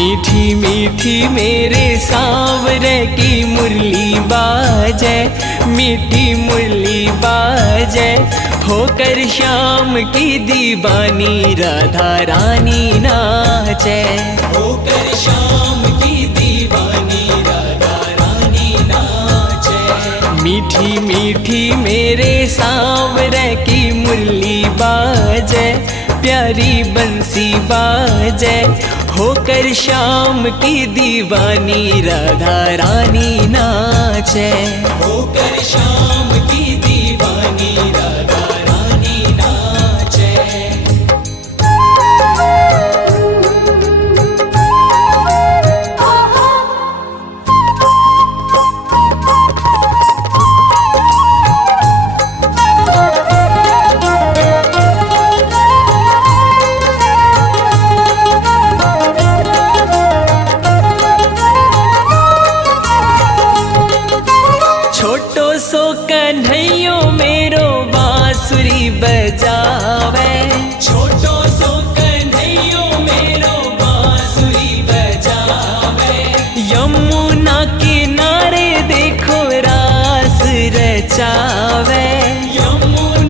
मीठी मीठी मेरे सांवरे की मुरली बाजे, मीठी मुरली बाजे, होकर श्याम की दीवानी राधा रानी नाचे, होकर श्याम की दीवानी राधा रानी नाचे। मीठी मीठी मेरे सांवरे की मुरली बाजे, प्यारी बंसी बाजे, होकर श्याम की दीवानी राधा रानी नाचे, होकर श्याम की दीवानी राधा रानी नाचे। छोटो सो कन्हैयो मेरो बांसुरी बजावे, छोटो सो कन्हैयो मेरो बांसुरी बजावे, यमुना किनारे देखो रास रचावे,